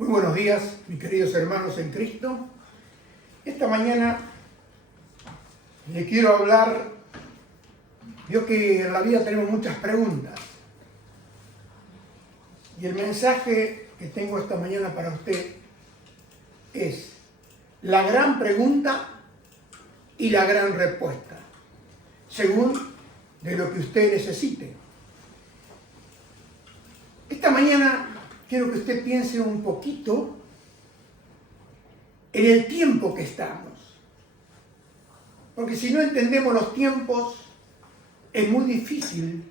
Muy buenos días, mis queridos hermanos en Cristo. Esta mañana les quiero hablar. Veo que en la vida tenemos muchas preguntas. Y el mensaje que tengo esta mañana para usted es la gran pregunta y la gran respuesta, según de lo que usted necesite. Esta mañana quiero que usted piense un poquito en el tiempo que estamos. Porque si no entendemos los tiempos, es muy difícil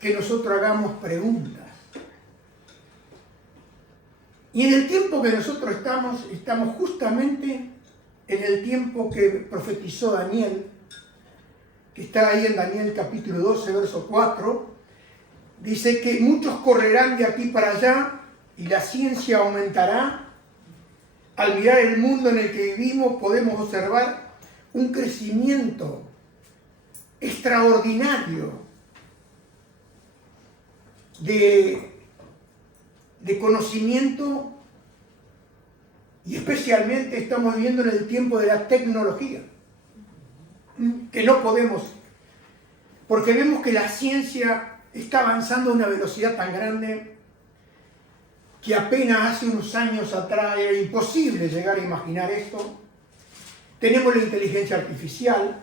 que nosotros hagamos preguntas. Y en el tiempo que nosotros estamos justamente en el tiempo que profetizó Daniel, que está ahí en Daniel capítulo 12, verso 4, dice que muchos correrán de aquí para allá y la ciencia aumentará. Al mirar el mundo en el que vivimos podemos observar un crecimiento extraordinario de conocimiento, y especialmente estamos viviendo en el tiempo de la tecnología, que no podemos, porque vemos que la ciencia está avanzando a una velocidad tan grande que apenas hace unos años atrás era imposible llegar a imaginar esto. Tenemos la inteligencia artificial,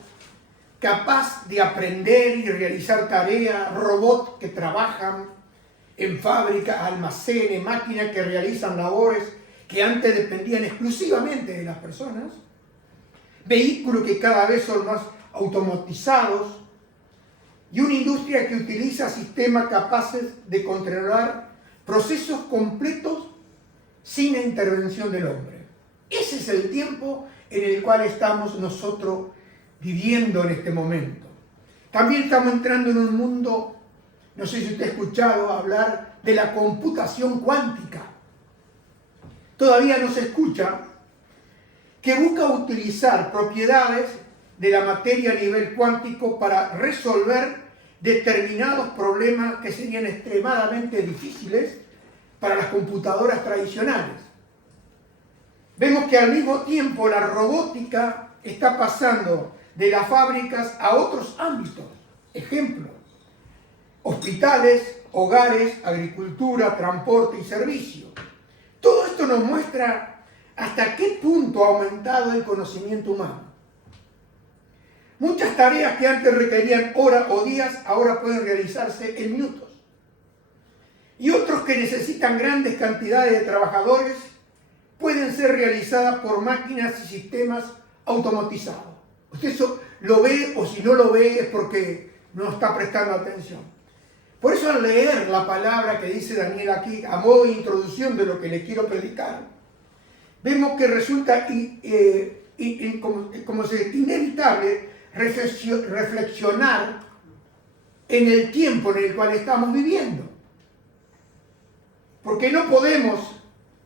capaz de aprender y realizar tareas, robots que trabajan en fábricas, almacenes, máquinas que realizan labores que antes dependían exclusivamente de las personas, vehículos que cada vez son más automatizados y una industria que utiliza sistemas capaces de controlar procesos completos sin la intervención del hombre. Ese es el tiempo en el cual estamos nosotros viviendo en este momento. También estamos entrando en un mundo, no sé si usted ha escuchado hablar de la computación cuántica. Todavía no se escucha, que busca utilizar propiedades de la materia a nivel cuántico para resolver determinados problemas que serían extremadamente difíciles para las computadoras tradicionales. Vemos que al mismo tiempo la robótica está pasando de las fábricas a otros ámbitos. Ejemplo, hospitales, hogares, agricultura, transporte y servicio. Todo esto nos muestra hasta qué punto ha aumentado el conocimiento humano. Muchas tareas que antes requerían horas o días, ahora pueden realizarse en minutos. Y otros que necesitan grandes cantidades de trabajadores pueden ser realizadas por máquinas y sistemas automatizados. Usted eso lo ve, o si no lo ve es porque no está prestando atención. Por eso al leer la palabra que dice Daniel aquí, a modo de introducción de lo que le quiero predicar, vemos que resulta inevitable reflexionar en el tiempo en el cual estamos viviendo. Porque no podemos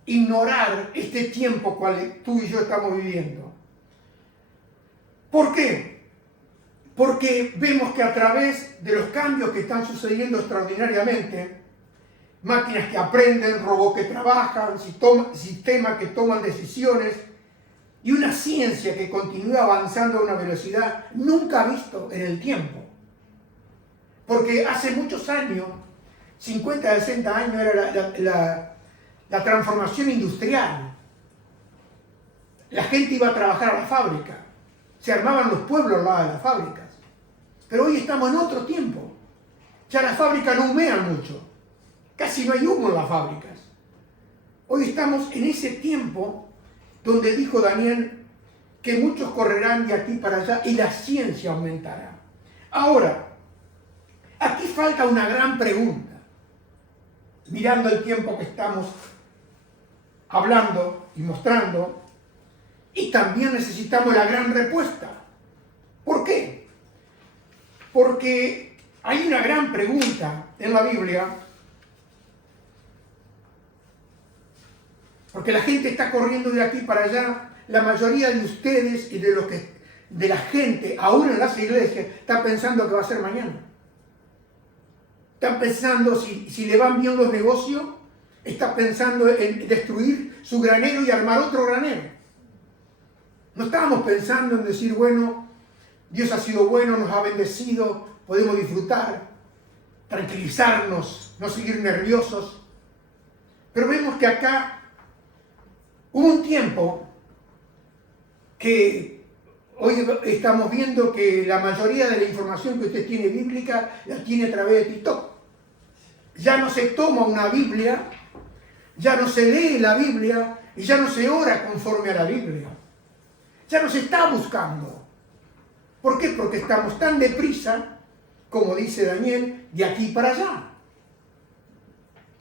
ignorar este tiempo cual tú y yo estamos viviendo. ¿Por qué? Porque vemos que a través de los cambios que están sucediendo extraordinariamente, máquinas que aprenden, robots que trabajan, sistemas que toman decisiones, y una ciencia que continúa avanzando a una velocidad nunca visto en el tiempo. Porque hace muchos años, 50, 60 años, era la transformación industrial. La gente iba a trabajar a la fábrica. Se armaban los pueblos al lado de las fábricas. Pero hoy estamos en otro tiempo. Ya las fábricas no humean mucho. Casi no hay humo en las fábricas. Hoy estamos en ese tiempo donde dijo Daniel que muchos correrán de aquí para allá y la ciencia aumentará. Ahora, aquí falta una gran pregunta. Mirando el tiempo que estamos hablando y mostrando, y también necesitamos la gran respuesta. ¿Por qué? Porque hay una gran pregunta en la Biblia, porque la gente está corriendo de aquí para allá. La mayoría de ustedes y de la gente, aún en las iglesias, está pensando que va a ser mañana. Están pensando si le van bien los negocios, está pensando en destruir su granero y armar otro granero. No estábamos pensando en decir, bueno, Dios ha sido bueno, nos ha bendecido, podemos disfrutar, tranquilizarnos, no seguir nerviosos. Pero vemos que acá hubo un tiempo que hoy estamos viendo que la mayoría de la información que usted tiene bíblica la tiene a través de TikTok. Ya no se toma una Biblia, ya no se lee la Biblia y ya no se ora conforme a la Biblia. Ya no se está buscando. ¿Por qué? Porque estamos tan deprisa, como dice Daniel, de aquí para allá.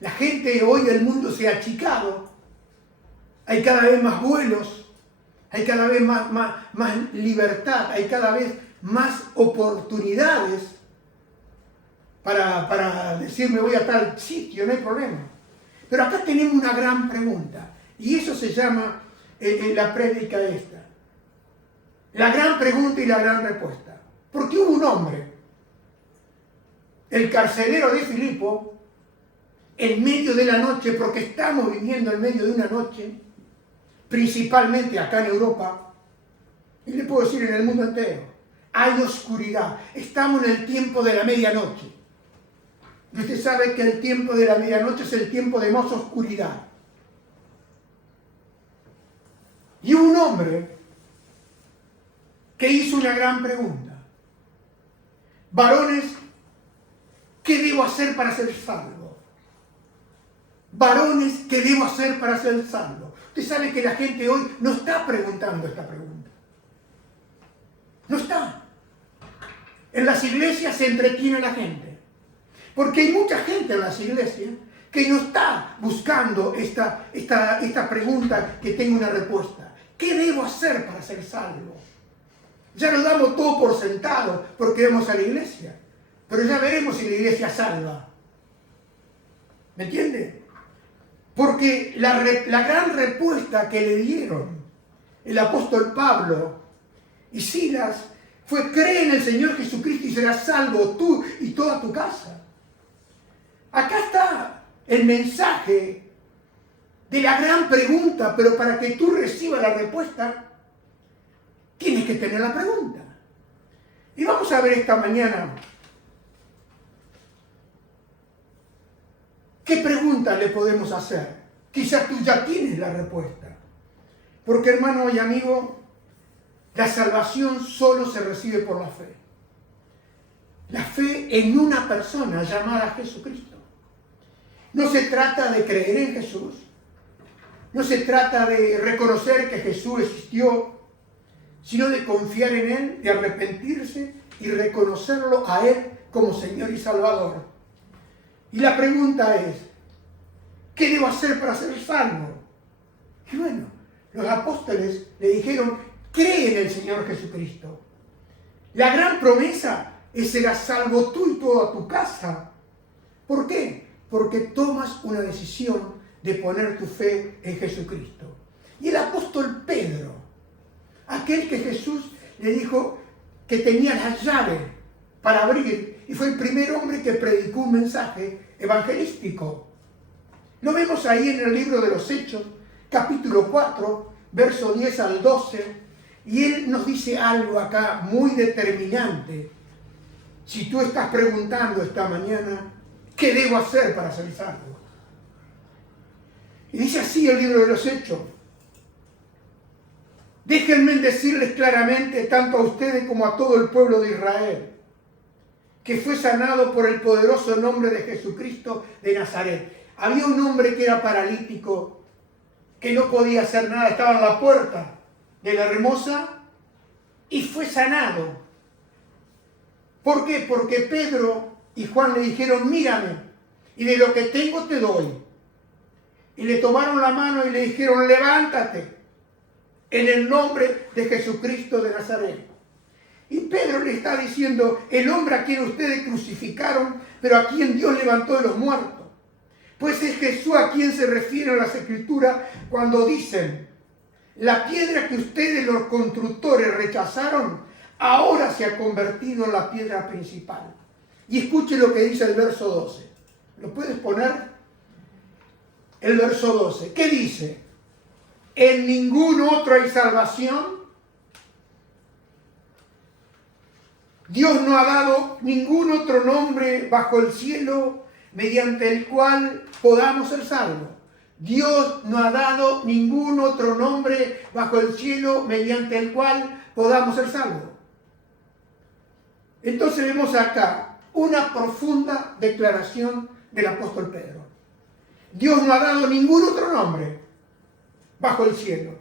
La gente hoy del mundo se ha achicado. Hay cada vez más vuelos, hay cada vez más libertad, hay cada vez más oportunidades para decir me voy a tal sitio, no hay problema. Pero acá tenemos una gran pregunta, y eso se llama la prédica esta. La gran pregunta y la gran respuesta. Porque hubo un hombre, el carcelero de Filipo, en medio de la noche, porque estamos viviendo en medio de una noche, principalmente acá en Europa, y le puedo decir en el mundo entero, hay oscuridad. Estamos en el tiempo de la medianoche. Y usted sabe que el tiempo de la medianoche es el tiempo de más oscuridad. Y hubo un hombre que hizo una gran pregunta. Varones, ¿qué debo hacer para ser salvo? Varones, ¿qué debo hacer para ser salvo? Usted sabe que la gente hoy no está preguntando esta pregunta. No está. En las iglesias se entretiene la gente. Porque hay mucha gente en las iglesias que no está buscando esta pregunta que tenga una respuesta. ¿Qué debo hacer para ser salvo? Ya lo damos todo por sentado porque vamos a la iglesia. Pero ya veremos si la iglesia salva. ¿Me entiende? Porque la gran respuesta que le dieron el apóstol Pablo y Silas fue: cree en el Señor Jesucristo y serás salvo tú y toda tu casa. Acá está el mensaje de la gran pregunta, pero para que tú recibas la respuesta, tienes que tener la pregunta. Y vamos a ver esta mañana qué pregunta le podemos hacer. Quizás tú ya tienes la respuesta. Porque, hermano y amigo, la salvación solo se recibe por la fe. La fe en una persona llamada Jesucristo. No se trata de creer en Jesús. No se trata de reconocer que Jesús existió, sino de confiar en Él, de arrepentirse y reconocerlo a Él como Señor y Salvador. Y la pregunta es: ¿qué debo hacer para ser salvo? Y bueno, los apóstoles le dijeron: cree en el Señor Jesucristo. La gran promesa es: serás salvo tú y toda tu casa. ¿Por qué? Porque tomas una decisión de poner tu fe en Jesucristo. Y el apóstol Pedro, aquel que Jesús le dijo que tenía la llave para abrir, y fue el primer hombre que predicó un mensaje evangelístico. Lo vemos ahí en el libro de los Hechos, capítulo 4, verso 10 al 12, y él nos dice algo acá muy determinante. Si tú estás preguntando esta mañana, ¿qué debo hacer para ser salvo? Y dice así el libro de los Hechos: déjenme decirles claramente, tanto a ustedes como a todo el pueblo de Israel, que fue sanado por el poderoso nombre de Jesucristo de Nazaret. Había un hombre que era paralítico, que no podía hacer nada, estaba en la puerta de la hermosa y fue sanado. ¿Por qué? Porque Pedro y Juan le dijeron: mírame, y de lo que tengo te doy. Y le tomaron la mano y le dijeron: levántate, en el nombre de Jesucristo de Nazaret. Y Pedro le está diciendo: el hombre a quien ustedes crucificaron, pero a quien Dios levantó de los muertos. Pues es Jesús a quien se refieren las Escrituras cuando dicen: la piedra que ustedes los constructores rechazaron, ahora se ha convertido en la piedra principal. Y escuche lo que dice el verso 12. ¿Lo puedes poner? el verso 12. ¿Qué dice? En ningún otro hay salvación. Dios no ha dado ningún otro nombre bajo el cielo mediante el cual podamos ser salvos. Dios no ha dado ningún otro nombre bajo el cielo mediante el cual podamos ser salvos. Entonces vemos acá una profunda declaración del apóstol Pedro. Dios no ha dado ningún otro nombre bajo el cielo.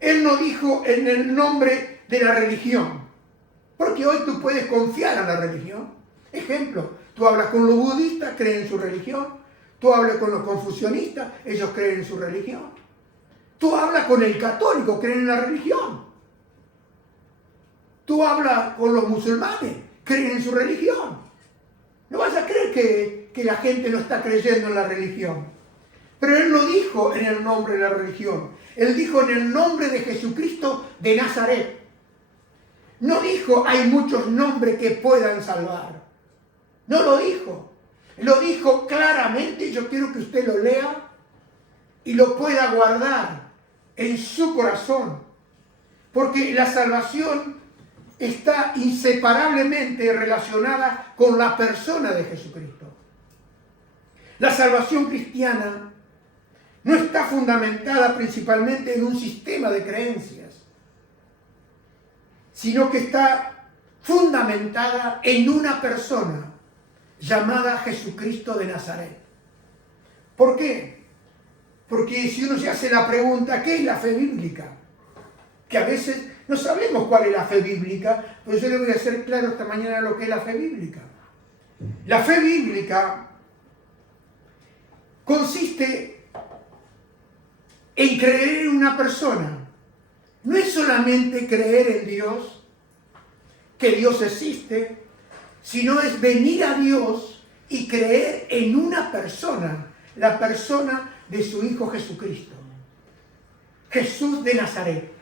Él no dijo en el nombre de la religión. Porque hoy tú puedes confiar en la religión. Ejemplo, tú hablas con los budistas, creen en su religión. Tú hablas con los confucianistas, ellos creen en su religión. Tú hablas con el católico, creen en la religión. Tú hablas con los musulmanes, creen en su religión. No vas a creer que la gente no está creyendo en la religión. Pero Él no dijo en el nombre de la religión. Él dijo en el nombre de Jesucristo de Nazaret. No dijo, hay muchos nombres que puedan salvar. No lo dijo. Lo dijo claramente, yo quiero que usted lo lea y lo pueda guardar en su corazón. Porque la salvación está inseparablemente relacionada con la persona de Jesucristo. La salvación cristiana no está fundamentada principalmente en un sistema de creencias, sino que está fundamentada en una persona llamada Jesucristo de Nazaret. ¿Por qué? Porque si uno se hace la pregunta, ¿qué es la fe bíblica? Que a veces no sabemos cuál es la fe bíblica, pero yo le voy a hacer claro esta mañana lo que es la fe bíblica. La fe bíblica consiste en creer en una persona. No es solamente creer en Dios, que Dios existe, sino es venir a Dios y creer en una persona, la persona de su Hijo Jesucristo, Jesús de Nazaret.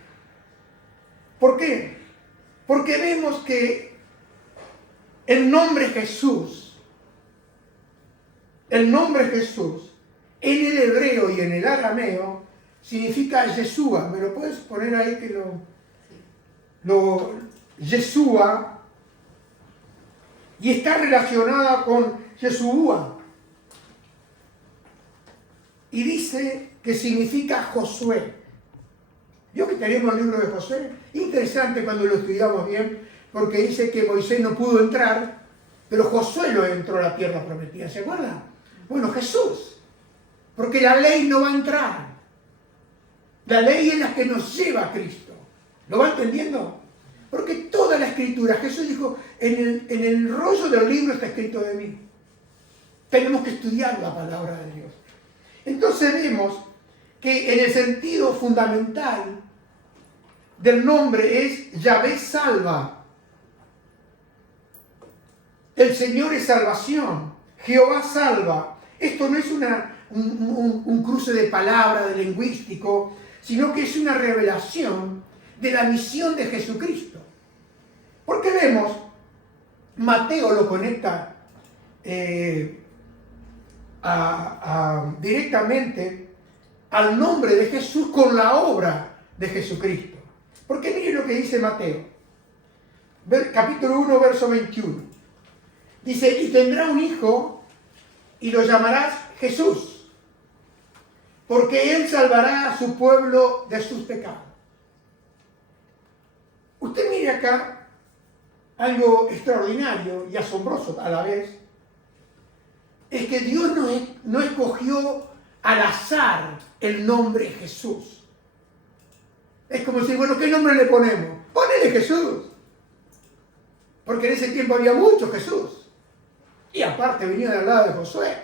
¿Por qué? Porque vemos que el nombre Jesús, en el hebreo y en el arameo, significa Yeshua. ¿Me lo puedes poner ahí que Yeshua? Y está relacionada con Yeshua. Y dice que significa Josué. Yo que tenemos el libro de Josué, interesante cuando lo estudiamos bien, porque dice que Moisés no pudo entrar, pero Josué lo entró a la tierra prometida. ¿Se acuerdan? Bueno, Jesús. Porque la ley no va a entrar. La ley es la que nos lleva a Cristo. ¿Lo va entendiendo? Porque toda la escritura, Jesús dijo, en el rollo del libro está escrito de mí. Tenemos que estudiar la palabra de Dios. Entonces vemos que en el sentido fundamental del nombre es Yahvé salva. El Señor es salvación. Jehová salva. Esto no es un cruce de palabras, de lingüístico, sino que es una revelación de la misión de Jesucristo. Porque vemos, Mateo lo conecta directamente al nombre de Jesús con la obra de Jesucristo. Porque miren lo que dice Mateo, capítulo 1, verso 21. Dice, y tendrá un hijo y lo llamarás Jesús, porque él salvará a su pueblo de sus pecados. Usted mire acá algo extraordinario y asombroso a la vez, es que Dios no escogió al azar el nombre Jesús. Es como decir, bueno, ¿qué nombre le ponemos? Ponele Jesús. Porque en ese tiempo había mucho Jesús. Y aparte venía del lado de Josué.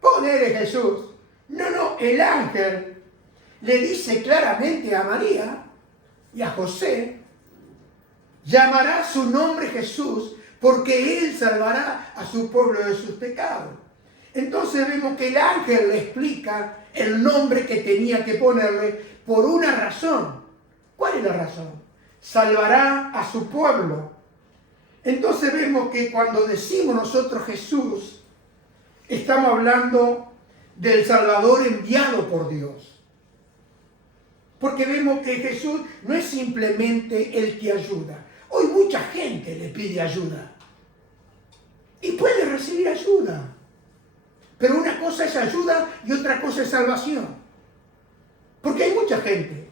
Ponele Jesús. No, el ángel le dice claramente a María y a José, llamará su nombre Jesús, porque él salvará a su pueblo de sus pecados. Entonces vemos que el ángel le explica el nombre que tenía que ponerle por una razón. ¿Cuál es la razón? Salvará a su pueblo. Entonces vemos que cuando decimos nosotros Jesús, estamos hablando del Salvador enviado por Dios. Porque vemos que Jesús no es simplemente el que ayuda. Hoy mucha gente le pide ayuda. Y puede recibir ayuda. Pero una cosa es ayuda y otra cosa es salvación. Porque hay mucha gente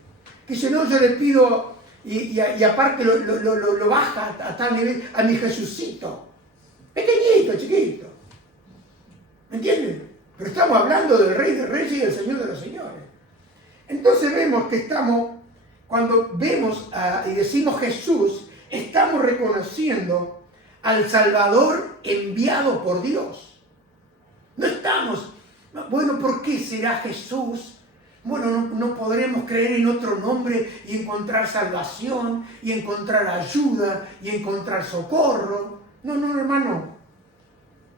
que dice, no, yo le pido y aparte lo baja a tal nivel a mi Jesucito. Pequeñito, chiquito. ¿Me entienden? Pero estamos hablando del Rey de Reyes y del Señor de los Señores. Entonces vemos que cuando vemos y decimos Jesús, estamos reconociendo al Salvador enviado por Dios. No estamos, bueno, ¿por qué será Jesús? Bueno, no podremos creer en otro nombre y encontrar salvación, y encontrar ayuda, y encontrar socorro. No, hermano.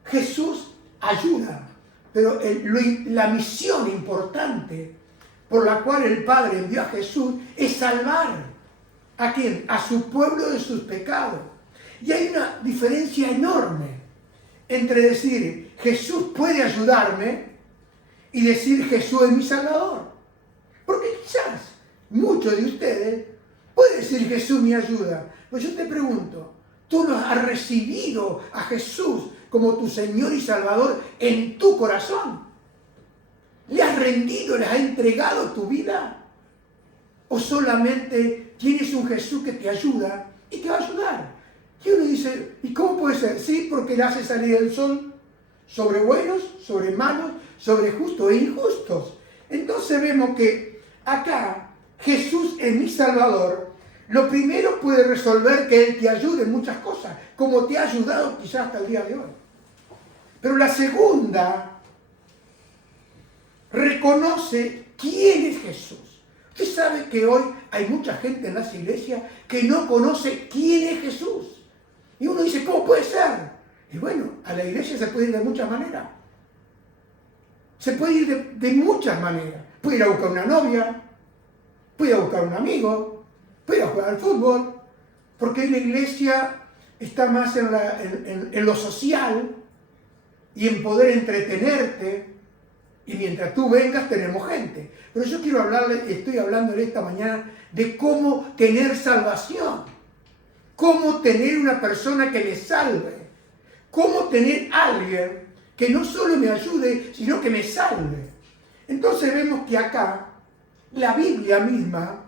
Jesús ayuda, pero la misión importante por la cual el Padre envió a Jesús es salvar. ¿A quién? A su pueblo de sus pecados. Y hay una diferencia enorme entre decir Jesús puede ayudarme y decir Jesús es mi Salvador. Porque quizás muchos de ustedes pueden decir Jesús me ayuda. Pues yo te pregunto, ¿tú no has recibido a Jesús como tu Señor y Salvador en tu corazón? ¿Le has rendido, le has entregado tu vida? ¿O solamente tienes un Jesús que te ayuda y te va a ayudar? Y uno dice, ¿y cómo puede ser? Sí, porque le hace salir el sol sobre buenos, sobre malos, sobre justos e injustos. Entonces vemos que acá Jesús es mi Salvador. Lo primero puede resolver que Él te ayude en muchas cosas, como te ha ayudado quizás hasta el día de hoy. Pero la segunda reconoce quién es Jesús. Usted sabe que hoy hay mucha gente en las iglesias que no conoce quién es Jesús. Y uno dice, ¿cómo puede ser? Y bueno, a la iglesia se puede ir de muchas maneras. Se puede ir de muchas maneras. Puede ir a buscar una novia, puede ir a buscar un amigo, puede ir a jugar al fútbol, porque hoy la iglesia está más en lo social y en poder entretenerte. Y mientras tú vengas tenemos gente. Pero yo quiero estoy hablándole esta mañana de cómo tener salvación. Cómo tener una persona que me salve. Cómo tener alguien que no solo me ayude, sino que me salve. Entonces vemos que acá la Biblia misma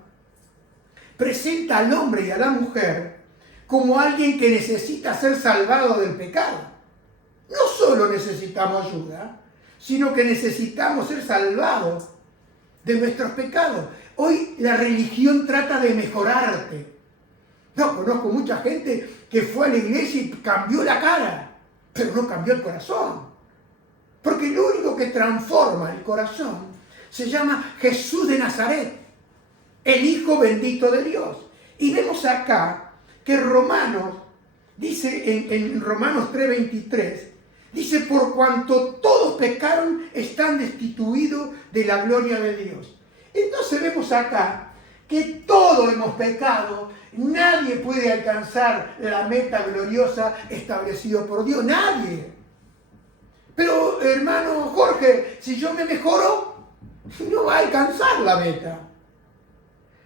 presenta al hombre y a la mujer como alguien que necesita ser salvado del pecado. No solo necesitamos ayuda, sino que necesitamos ser salvados de nuestros pecados. Hoy la religión trata de mejorarte. No, conozco mucha gente que fue a la iglesia y cambió la cara, pero no cambió el corazón. Porque lo único que transforma el corazón se llama Jesús de Nazaret, el Hijo bendito de Dios. Y vemos acá que Romanos, dice en Romanos 3:23, dice, por cuanto todos pecaron, están destituidos de la gloria de Dios. Entonces vemos acá que todos hemos pecado, nadie puede alcanzar la meta gloriosa establecida por Dios, nadie. Pero hermano Jorge, si yo me mejoro, no va a alcanzar la meta.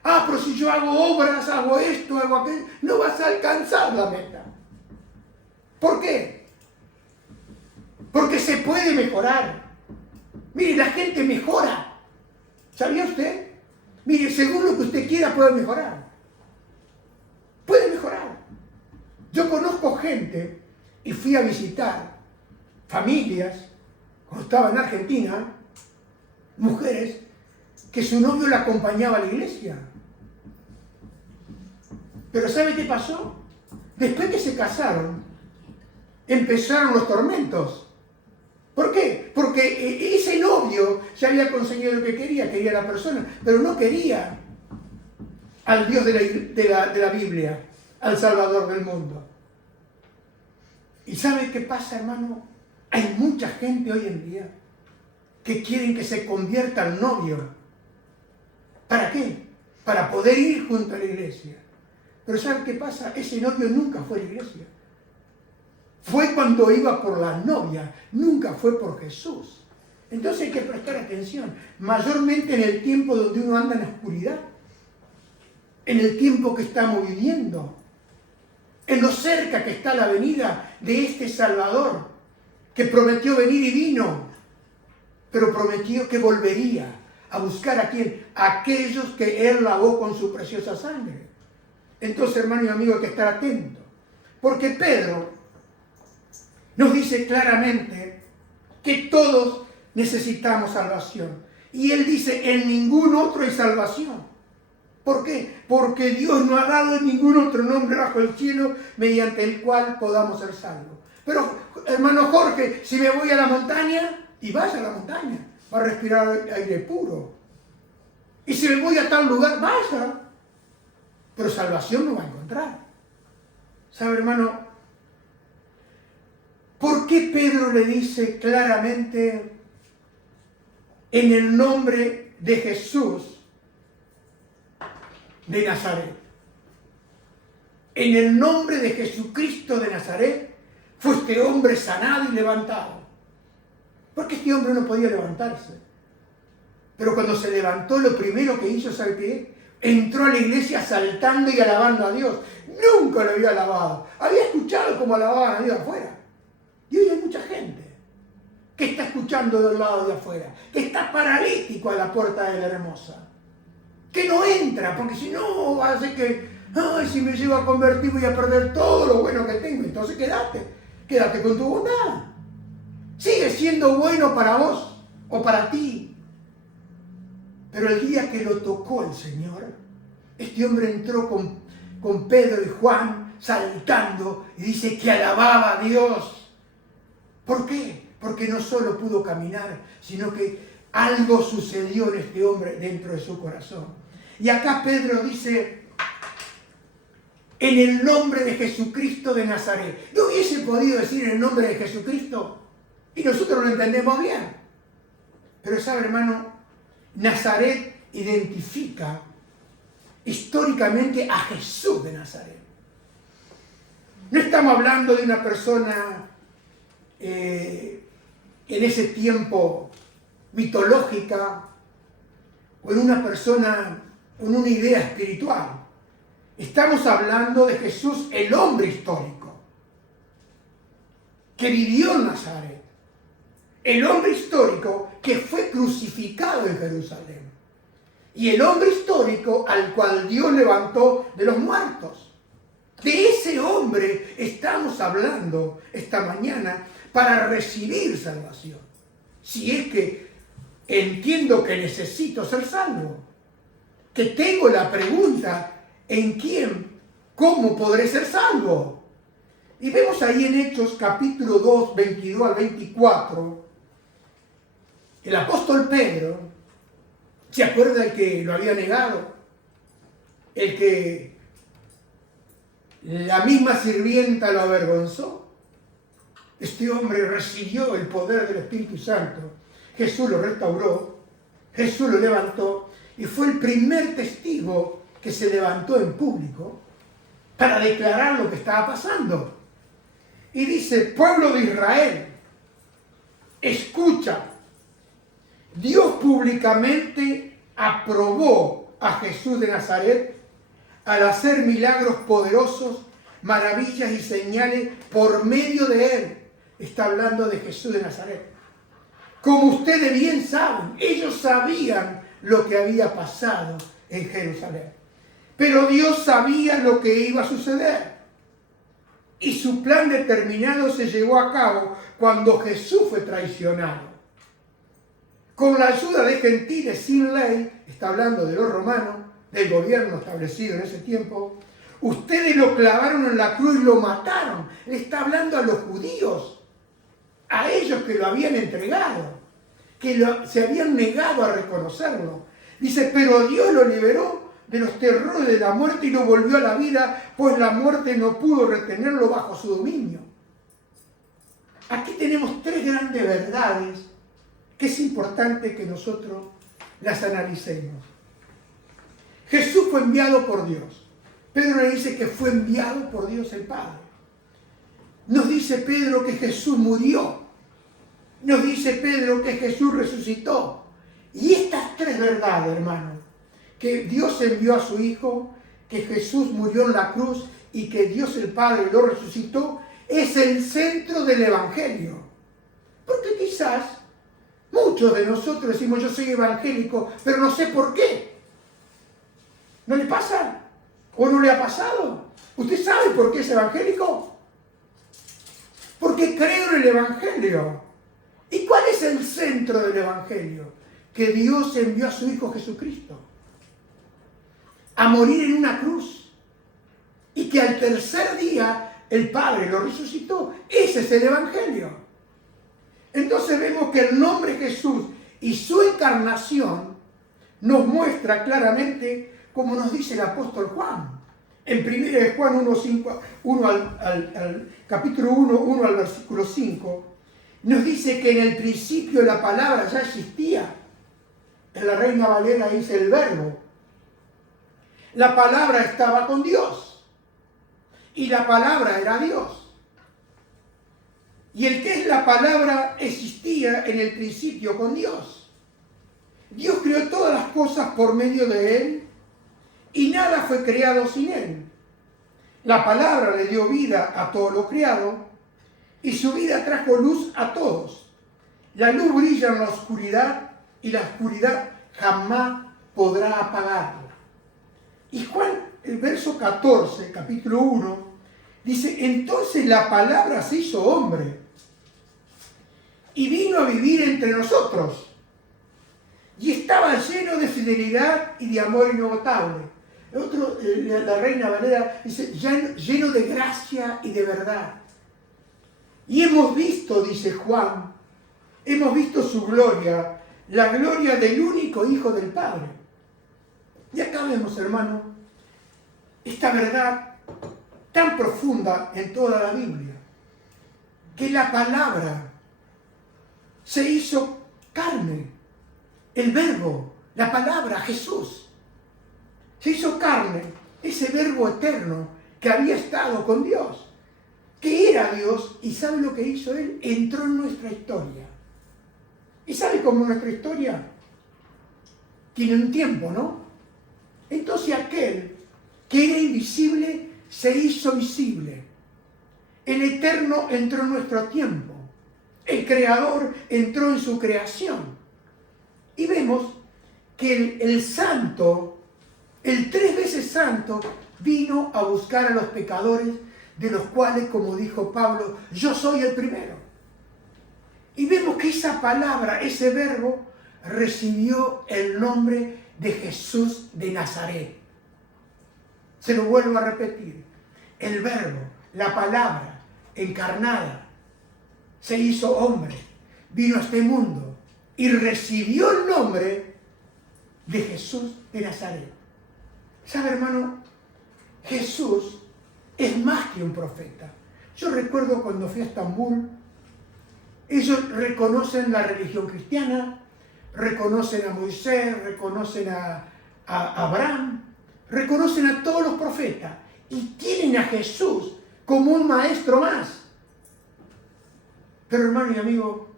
Ah, pero si yo hago obras, hago esto, hago aquello, no vas a alcanzar la meta. ¿Por qué? Porque se puede mejorar. Mire, la gente mejora. ¿Sabía usted? Mire, según lo que usted quiera puede mejorar. Puede mejorar. Yo conozco gente y fui a visitar familias, cuando estaba en Argentina, mujeres, que su novio la acompañaba a la iglesia. Pero ¿sabe qué pasó? Después que se casaron, empezaron los tormentos. ¿Por qué? Porque ese novio ya había conseguido lo que quería a la persona, pero no quería al Dios de la Biblia, al Salvador del mundo. ¿Y sabe qué pasa, hermano? Hay mucha gente hoy en día que quieren que se convierta al novio. ¿Para qué? Para poder ir junto a la iglesia. Pero ¿sabe qué pasa? Ese novio nunca fue a la iglesia. Fue cuando iba por la novia, nunca fue por Jesús. Entonces hay que prestar atención, mayormente en el tiempo donde uno anda en la oscuridad, en el tiempo que estamos viviendo, en lo cerca que está la venida de este Salvador, que prometió venir y vino, pero prometió que volvería a buscar a quién, a aquellos que Él lavó con su preciosa sangre. Entonces, hermano y amigo, hay que estar atento, porque Pedro nos dice claramente que todos necesitamos salvación. Y él dice, en ningún otro hay salvación. ¿Por qué? Porque Dios no ha dado ningún otro nombre bajo el cielo mediante el cual podamos ser salvos. Pero, hermano Jorge, si me voy a la montaña, y vaya a la montaña, va a respirar aire puro. Y si me voy a tal lugar, vaya. Pero salvación no va a encontrar. ¿Sabe, hermano? ¿Por qué Pedro le dice claramente en el nombre de Jesús de Nazaret? En el nombre de Jesucristo de Nazaret fue este hombre sanado y levantado. Porque este hombre no podía levantarse. Pero cuando se levantó, lo primero que hizo, ¿sabe qué? Entró a la iglesia saltando y alabando a Dios. Nunca lo había alabado. Había escuchado cómo alababan a Dios afuera. Y hoy hay mucha gente que está escuchando del lado de afuera, que está paralítico a la puerta de la Hermosa, que no entra, porque si no va a ser que, ay, si me llevo a convertir voy a perder todo lo bueno que tengo. Entonces quédate con tu bondad. Sigue siendo bueno para vos o para ti. Pero el día que lo tocó el Señor, este hombre entró con Pedro y Juan saltando y dice que alababa a Dios. ¿Por qué? Porque no solo pudo caminar, sino que algo sucedió en este hombre dentro de su corazón. Y acá Pedro dice, en el nombre de Jesucristo de Nazaret. ¿No hubiese podido decir en el nombre de Jesucristo? Y nosotros lo entendemos bien. Pero sabe, hermano, Nazaret identifica históricamente a Jesús de Nazaret. No estamos hablando de una persona en ese tiempo mitológica o en una persona con una idea espiritual. Estamos hablando de Jesús, el hombre histórico, que vivió en Nazaret. El hombre histórico que fue crucificado en Jerusalén. Y el hombre histórico al cual Dios levantó de los muertos. De ese hombre estamos hablando esta mañana para recibir salvación. Si es que entiendo que necesito ser salvo, que tengo la pregunta, ¿en quién? ¿Cómo podré ser salvo? Y vemos ahí en Hechos capítulo 2, 22 al 24, el apóstol Pedro, ¿se acuerda el que lo había negado? El que la misma sirvienta lo avergonzó. Este hombre recibió el poder del Espíritu Santo. Jesús lo restauró, Jesús lo levantó y fue el primer testigo que se levantó en público para declarar lo que estaba pasando. Y dice, pueblo de Israel, escucha, Dios públicamente aprobó a Jesús de Nazaret al hacer milagros poderosos, maravillas y señales por medio de él. Está hablando de Jesús de Nazaret. Como ustedes bien saben, ellos sabían lo que había pasado en Jerusalén. Pero Dios sabía lo que iba a suceder. Y su plan determinado se llevó a cabo cuando Jesús fue traicionado. Con la ayuda de gentiles sin ley, está hablando de los romanos, del gobierno establecido en ese tiempo, ustedes lo clavaron en la cruz y lo mataron. Le está hablando a los judíos, a ellos que lo habían entregado, que se habían negado a reconocerlo. Dice, pero Dios lo liberó de los terrores de la muerte y lo volvió a la vida, pues la muerte no pudo retenerlo bajo su dominio. Aquí tenemos tres grandes verdades que es importante que nosotros las analicemos. Jesús fue enviado por Dios. Pedro le dice que fue enviado por Dios el Padre. Nos dice Pedro que Jesús murió Nos dice Pedro que Jesús resucitó. Y estas tres verdades, hermanos, que Dios envió a su Hijo, que Jesús murió en la cruz y que Dios el Padre lo resucitó, es el centro del Evangelio. Porque quizás muchos de nosotros decimos, yo soy evangélico, pero no sé por qué. ¿No le pasa? ¿O no le ha pasado? ¿Usted sabe por qué es evangélico? Porque creo en el Evangelio. ¿Y cuál es el centro del Evangelio? Que Dios envió a su Hijo Jesucristo a morir en una cruz y que al tercer día el Padre lo resucitó. Ese es el Evangelio. Entonces vemos que el nombre Jesús y su encarnación nos muestra claramente, como nos dice el apóstol Juan. En 1 Juan 1 al capítulo 1 al versículo 5, nos dice que en el principio la palabra ya existía. En la Reina Valera dice el verbo. La palabra estaba con Dios. Y la palabra era Dios. Y el que es la palabra existía en el principio con Dios. Dios creó todas las cosas por medio de Él y nada fue creado sin Él. La palabra le dio vida a todo lo creado y su vida trajo luz a todos. La luz brilla en la oscuridad y la oscuridad jamás podrá apagarla. Y Juan, el verso 14, capítulo 1, dice, entonces la palabra se hizo hombre y vino a vivir entre nosotros y estaba lleno de fidelidad y de amor inagotable. La Reina Valera dice, lleno de gracia y de verdad. Y hemos visto, dice Juan, hemos visto su gloria, la gloria del único Hijo del Padre. Y acá vemos, hermano, esta verdad tan profunda en toda la Biblia, que la palabra se hizo carne, el verbo, la palabra, Jesús, se hizo carne, ese verbo eterno que había estado con Dios, que era Dios, y ¿sabe lo que hizo Él? Entró en nuestra historia. ¿Y sabe cómo nuestra historia tiene un tiempo, no? Entonces aquel que era invisible se hizo visible. El eterno entró en nuestro tiempo. El creador entró en su creación. Y vemos que el santo, el 3 veces santo, vino a buscar a los pecadores, de los cuales, como dijo Pablo, yo soy el primero. Y vemos que esa palabra, ese verbo, recibió el nombre de Jesús de Nazaret. Se lo vuelvo a repetir. El verbo, la palabra encarnada, se hizo hombre, vino a este mundo y recibió el nombre de Jesús de Nazaret. ¿Sabe, hermano? Jesús es más que un profeta. Yo recuerdo cuando fui a Estambul, ellos reconocen la religión cristiana, reconocen a Moisés, reconocen a Abraham, reconocen a todos los profetas y tienen a Jesús como un maestro más. Pero hermano y amigo,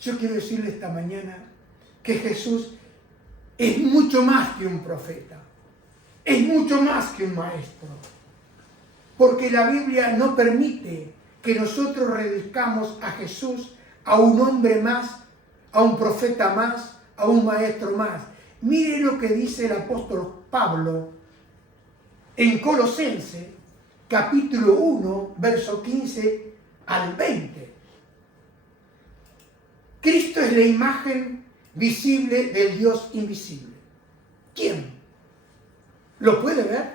yo quiero decirle esta mañana que Jesús es mucho más que un profeta, es mucho más que un maestro, porque la Biblia no permite que nosotros reduzcamos a Jesús a un hombre más, a un profeta más, a un maestro más. Mire lo que dice el apóstol Pablo en Colosenses, capítulo 1, verso 15 al 20. Cristo es la imagen visible del Dios invisible. ¿Quién? ¿Lo puede ver?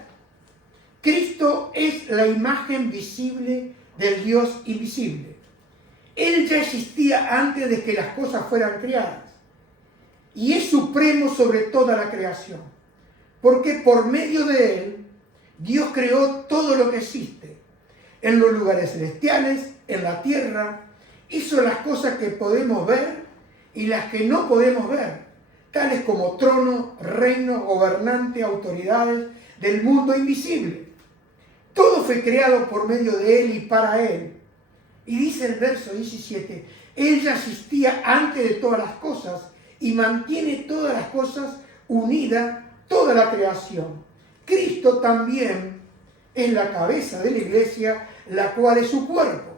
Cristo es la imagen visible del Dios invisible. Él ya existía antes de que las cosas fueran creadas y es supremo sobre toda la creación, porque por medio de Él Dios creó todo lo que existe, en los lugares celestiales, en la tierra, hizo las cosas que podemos ver y las que no podemos ver, tales como trono, reino, gobernante, autoridades del mundo invisible. Todo fue creado por medio de Él y para Él. Y dice el verso 17, Él ya existía antes de todas las cosas y mantiene todas las cosas unidas, toda la creación. Cristo también es la cabeza de la iglesia, la cual es su cuerpo.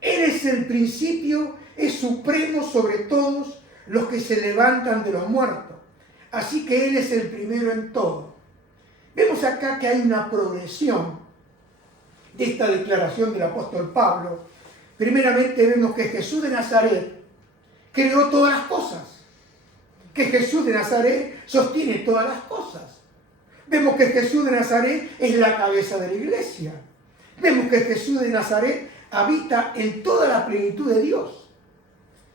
Él es el principio, es supremo sobre todos los que se levantan de los muertos. Así que Él es el primero en todo. Vemos acá que hay una progresión de esta declaración del apóstol Pablo. Primeramente vemos que Jesús de Nazaret creó todas las cosas, que Jesús de Nazaret sostiene todas las cosas. Vemos que Jesús de Nazaret es la cabeza de la iglesia. Vemos que Jesús de Nazaret habita en toda la plenitud de Dios.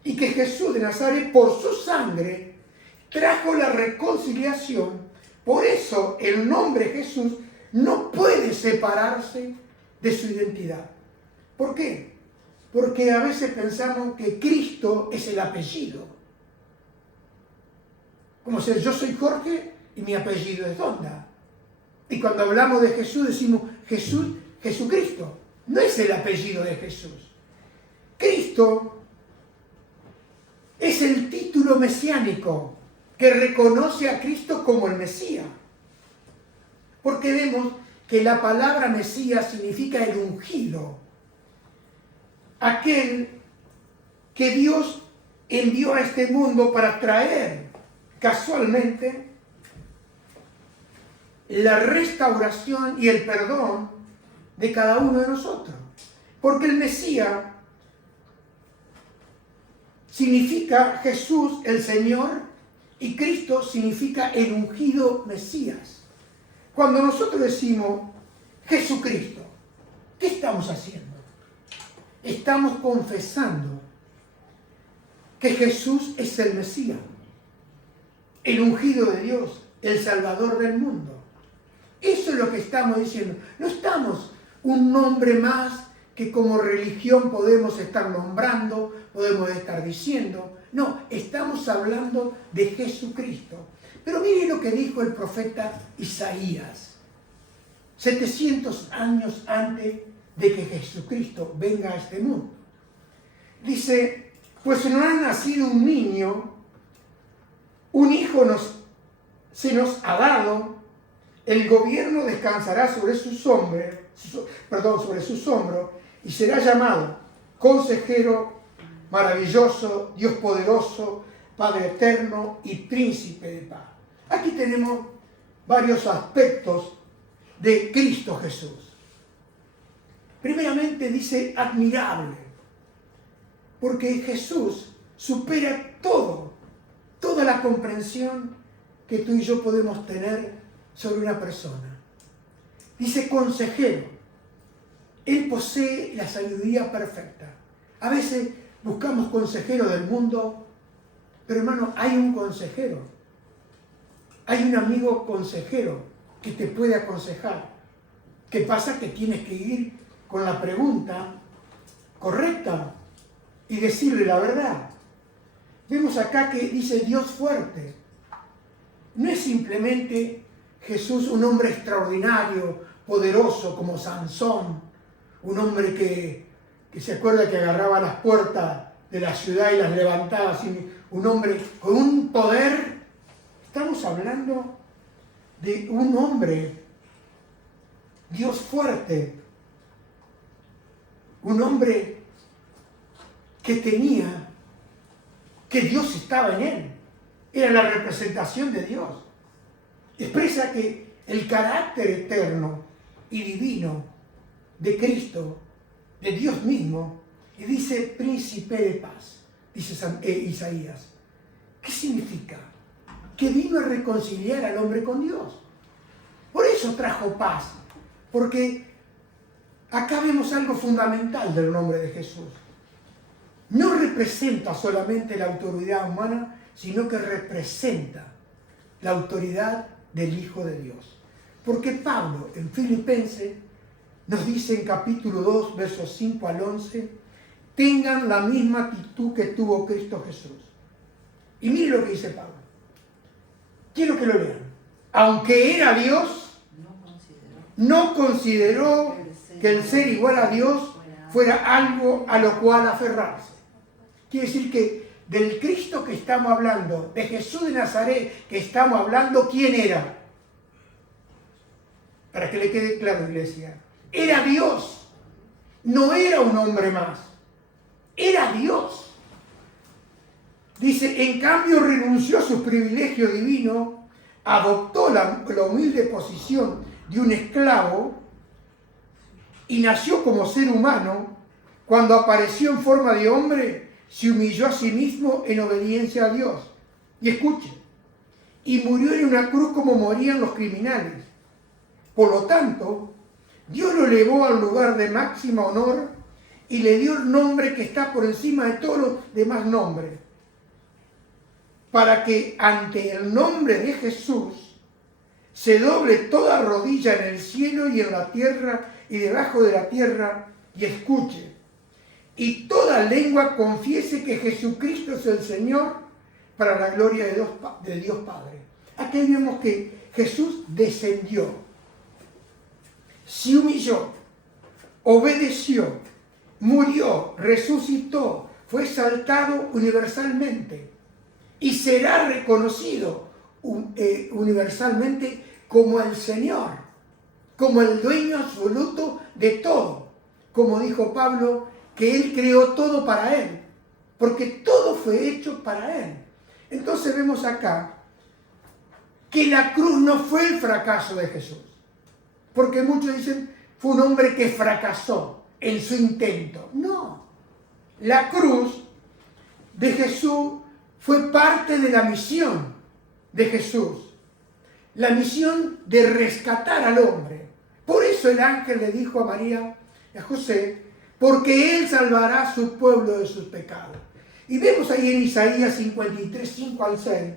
Y que Jesús de Nazaret, por su sangre, trajo la reconciliación. Por eso el nombre Jesús no puede separarse de su identidad. ¿Por qué? Porque a veces pensamos que Cristo es el apellido. Como si yo soy Jorge y mi apellido es Donda. Y cuando hablamos de Jesús decimos Jesús, Jesucristo. No es el apellido de Jesús. Cristo es el título mesiánico que reconoce a Cristo como el Mesías. Porque vemos que la palabra Mesías significa el ungido. Aquel que Dios envió a este mundo para traer casualmente la restauración y el perdón de cada uno de nosotros. Porque el Mesías significa Jesús el Señor y Cristo significa el ungido Mesías. Cuando nosotros decimos Jesucristo, ¿qué estamos haciendo? Estamos confesando que Jesús es el Mesías, el ungido de Dios, el Salvador del mundo. Eso es lo que estamos diciendo. No estamos un nombre más que como religión podemos estar nombrando, podemos estar diciendo. No, estamos hablando de Jesucristo. Pero mire lo que dijo el profeta Isaías, 700 años antes de que Jesucristo venga a este mundo. Dice, pues nos ha nacido un niño, un hijo se nos ha dado, el gobierno descansará sobre sus hombros y será llamado Consejero Maravilloso, Dios Poderoso, Padre Eterno y Príncipe de Paz. Aquí tenemos varios aspectos de Cristo Jesús. Primeramente dice admirable, porque Jesús supera toda la comprensión que tú y yo podemos tener sobre una persona. Dice consejero, Él posee la sabiduría perfecta. A veces buscamos consejeros del mundo, pero hermano, hay un consejero, hay un amigo consejero que te puede aconsejar. ¿Qué pasa? Que tienes que ir con la pregunta correcta y decirle la verdad. Vemos acá que dice Dios fuerte. No es simplemente Jesús un hombre extraordinario, poderoso como Sansón, un hombre que se acuerda que agarraba las puertas de la ciudad y las levantaba, un hombre con un poder. Estamos hablando de un hombre, Dios fuerte, un hombre que Dios estaba en él, era la representación de Dios. Expresa que el carácter eterno y divino de Cristo, de Dios mismo, y dice príncipe de paz, dice Isaías. ¿Qué significa? Que vino a reconciliar al hombre con Dios. Por eso trajo paz, porque acá vemos algo fundamental del nombre de Jesús. No representa solamente la autoridad humana, sino que representa la autoridad del Hijo de Dios. Porque Pablo en Filipenses nos dice en capítulo 2, versos 5 al 11, tengan la misma actitud que tuvo Cristo Jesús. Y mire lo que dice Pablo. Quiero que lo lean. Aunque era Dios, no consideró que el ser igual a Dios fuera algo a lo cual aferrarse. Quiere decir que del Cristo que estamos hablando, de Jesús de Nazaret que estamos hablando, ¿quién era? Para que le quede claro, iglesia. Era Dios. No era un hombre más. Era Dios. Dice, en cambio renunció a su privilegio divino, adoptó la humilde posición de un esclavo y nació como ser humano. Cuando apareció en forma de hombre, se humilló a sí mismo en obediencia a Dios. Y escuche, y murió en una cruz como morían los criminales. Por lo tanto, Dios lo elevó al lugar de máximo honor y le dio el nombre que está por encima de todos los demás nombres, para que ante el nombre de Jesús se doble toda rodilla en el cielo y en la tierra y debajo de la tierra, y escuche, y toda lengua confiese que Jesucristo es el Señor, para la gloria de Dios Padre. Aquí vemos que Jesús descendió, se humilló, obedeció, murió, resucitó, fue exaltado universalmente y será reconocido universalmente como el Señor, como el dueño absoluto de todo. Como dijo Pablo, que Él creó todo para Él, porque todo fue hecho para Él. Entonces vemos acá que la cruz no fue el fracaso de Jesús, porque muchos dicen, fue un hombre que fracasó en su intento. No, la cruz de Jesús fue parte de la misión de Jesús, la misión de rescatar al hombre. Por eso el ángel le dijo a María y a José, porque Él salvará a su pueblo de sus pecados. Y vemos ahí en Isaías 53, 5 al 6,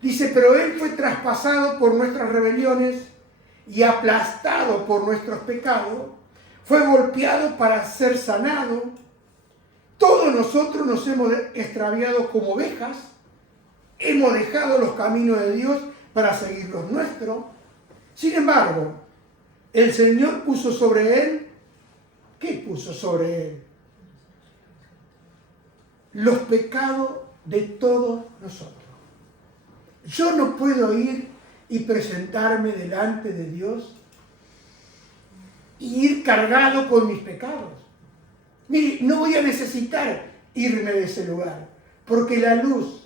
dice, pero Él fue traspasado por nuestras rebeliones y aplastado por nuestros pecados, fue golpeado para ser sanado. Todos nosotros nos hemos extraviado como ovejas, hemos dejado los caminos de Dios para seguir los nuestros. Sin embargo, el Señor puso sobre Él, ¿qué puso sobre Él? Los pecados de todos nosotros. Yo no puedo ir y presentarme delante de Dios y ir cargado con mis pecados. Mire, no voy a necesitar irme de ese lugar, porque la luz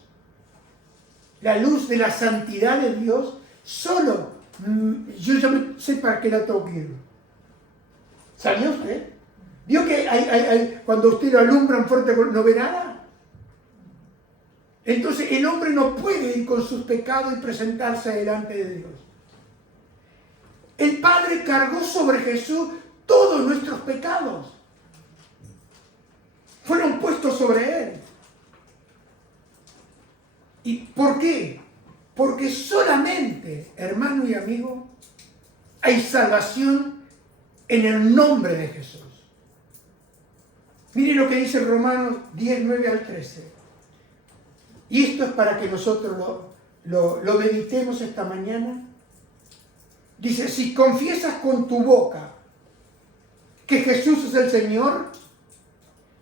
de la santidad de Dios, solo, yo ya sé para qué la tengo que ir. ¿Sabía usted? ¿Vio que cuando usted lo alumbra fuerte no ve nada? Entonces el hombre no puede ir con sus pecados y presentarse delante de Dios. El Padre cargó sobre Jesús todos nuestros pecados. Fueron puestos sobre Él. ¿Y por qué? Porque solamente, hermano y amigo, hay salvación en el nombre de Jesús. Mire lo que dice Romanos 10, 9 al 13. Y esto es para que nosotros lo meditemos esta mañana. Dice, si confiesas con tu boca que Jesús es el Señor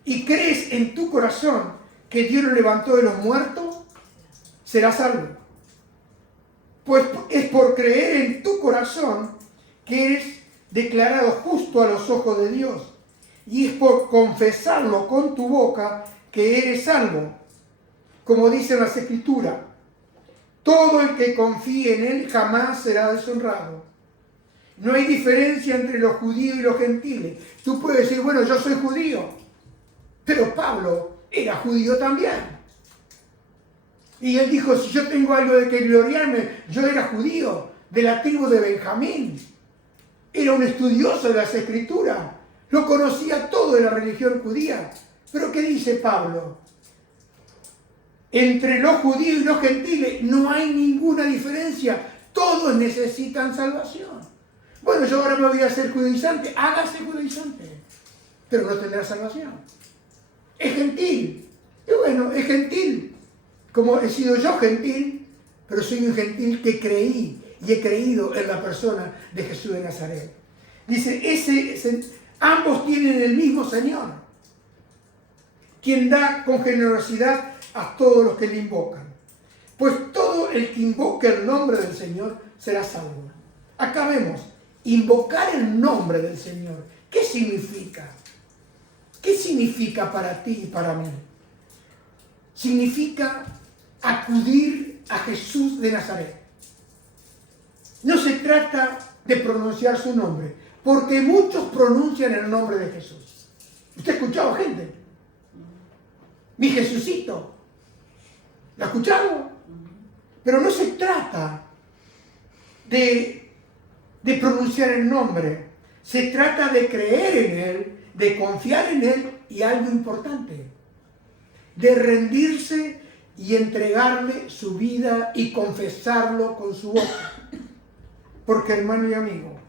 y crees en tu corazón que Dios lo levantó de los muertos, serás salvo. Pues es por creer en tu corazón que eres declarado justo a los ojos de Dios. Y es por confesarlo con tu boca que eres salvo. Como dicen las Escrituras, todo el que confíe en Él jamás será deshonrado. No hay diferencia entre los judíos y los gentiles. Tú puedes decir, bueno, yo soy judío, pero Pablo era judío también. Y él dijo, si yo tengo algo de que gloriarme, yo era judío, de la tribu de Benjamín. Era un estudioso de las Escrituras, lo conocía todo de la religión judía. Pero ¿qué dice Pablo? Entre los judíos y los gentiles no hay ninguna diferencia. Todos necesitan salvación. Bueno, yo ahora me voy a hacer judaizante. Hágase judaizante. Pero no tendrá salvación. Es gentil. Y bueno, es gentil. Como he sido yo gentil, pero soy un gentil que creí y he creído en la persona de Jesús de Nazaret. Dice, ambos tienen el mismo Señor. quien da con generosidad a todos los que le invocan. Pues todo el que invoque el nombre del Señor será salvo. Acá vemos, invocar el nombre del Señor. ¿Qué significa? ¿Qué significa para ti y para mí? Significa acudir a Jesús de Nazaret. No se trata de pronunciar su nombre, porque muchos pronuncian el nombre de Jesús. ¿Usted ha escuchado gente? Mi Jesucito. ¿Lo ha escuchado? Pero no se trata de pronunciar el nombre. Se trata de creer en Él, de confiar en Él y algo importante, de rendirse y entregarle su vida y confesarlo con su boca. Porque, hermano y amigo,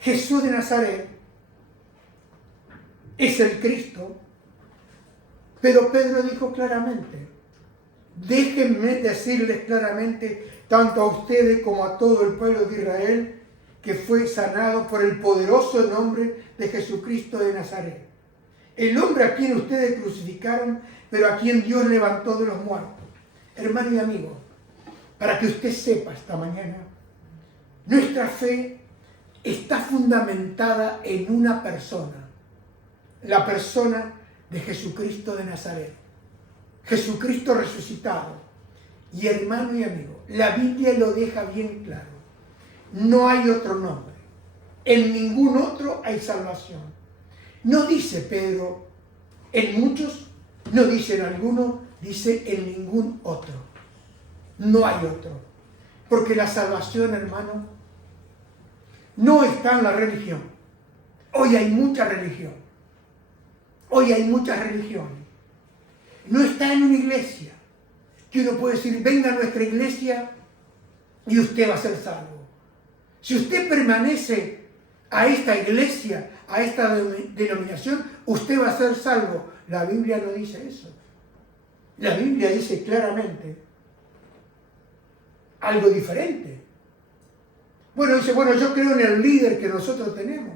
Jesús de Nazaret es el Cristo, pero Pedro dijo claramente, déjenme decirles claramente, tanto a ustedes como a todo el pueblo de Israel, que fue sanado por el poderoso nombre de Jesucristo de Nazaret. El hombre a quien ustedes crucificaron, pero a quien Dios levantó de los muertos. Hermano y amigo, para que usted sepa esta mañana, nuestra fe está fundamentada en una persona, la persona de Jesucristo de Nazaret, Jesucristo resucitado. Y hermano y amigo, la Biblia lo deja bien claro, no hay otro nombre, en ningún otro hay salvación. No dice Pedro, en muchos, no dice en algunos, dice en ningún otro. No hay otro. Porque la salvación, hermano, no está en la religión. Hoy hay mucha religión. Hoy hay muchas religiones. No está en una iglesia. Que uno puede decir, venga a nuestra iglesia y usted va a ser salvo. Si usted permanece a esta iglesia, a esta denominación, usted va a ser salvo. La Biblia no dice eso. La Biblia dice claramente algo diferente. Bueno, dice, yo creo en el líder que nosotros tenemos.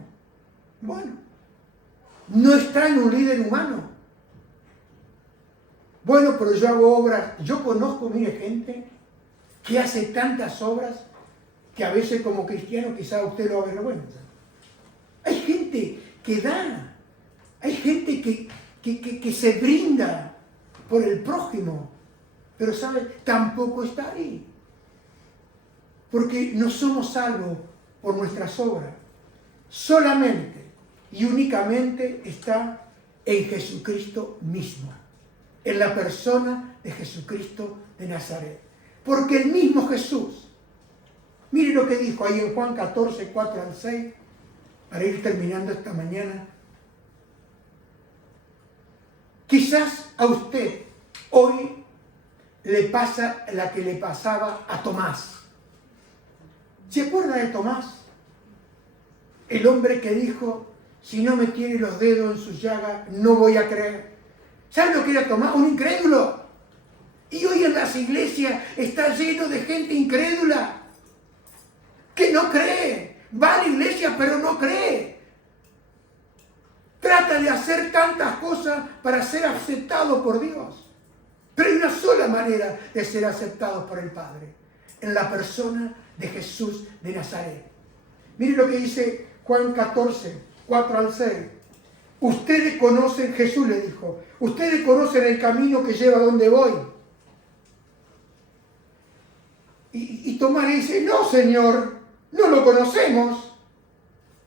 Bueno, no está en un líder humano. Bueno, pero yo hago obras. Yo conozco, mire, gente que hace tantas obras que a veces como cristiano quizá usted lo avergüenza. Hay gente que da, hay gente que se brinda por el prójimo, pero ¿sabe? Tampoco está ahí. Porque no somos salvos por nuestras obras. Solamente y únicamente está en Jesucristo mismo, en la persona de Jesucristo de Nazaret. Porque el mismo Jesús, mire lo que dijo ahí en Juan 14, 4 al 6, para ir terminando esta mañana. Quizás a usted hoy le pasa la que le pasaba a Tomás. ¿Se acuerda de Tomás? El hombre que dijo, si no me tiene los dedos en sus llagas, no voy a creer. ¿Sabe lo que era Tomás? Un incrédulo. Y hoy en las iglesias está lleno de gente incrédula, que no cree. Va a la iglesia pero no cree. Trata de hacer tantas cosas para ser aceptado por Dios. Pero hay una sola manera de ser aceptados por el Padre, en la persona de Jesús de Nazaret. Mire lo que dice Juan 14, 4 al 6. Ustedes conocen, Jesús le dijo, ustedes conocen el camino que lleva a donde voy. Y Tomás le dice, no, Señor, no lo conocemos.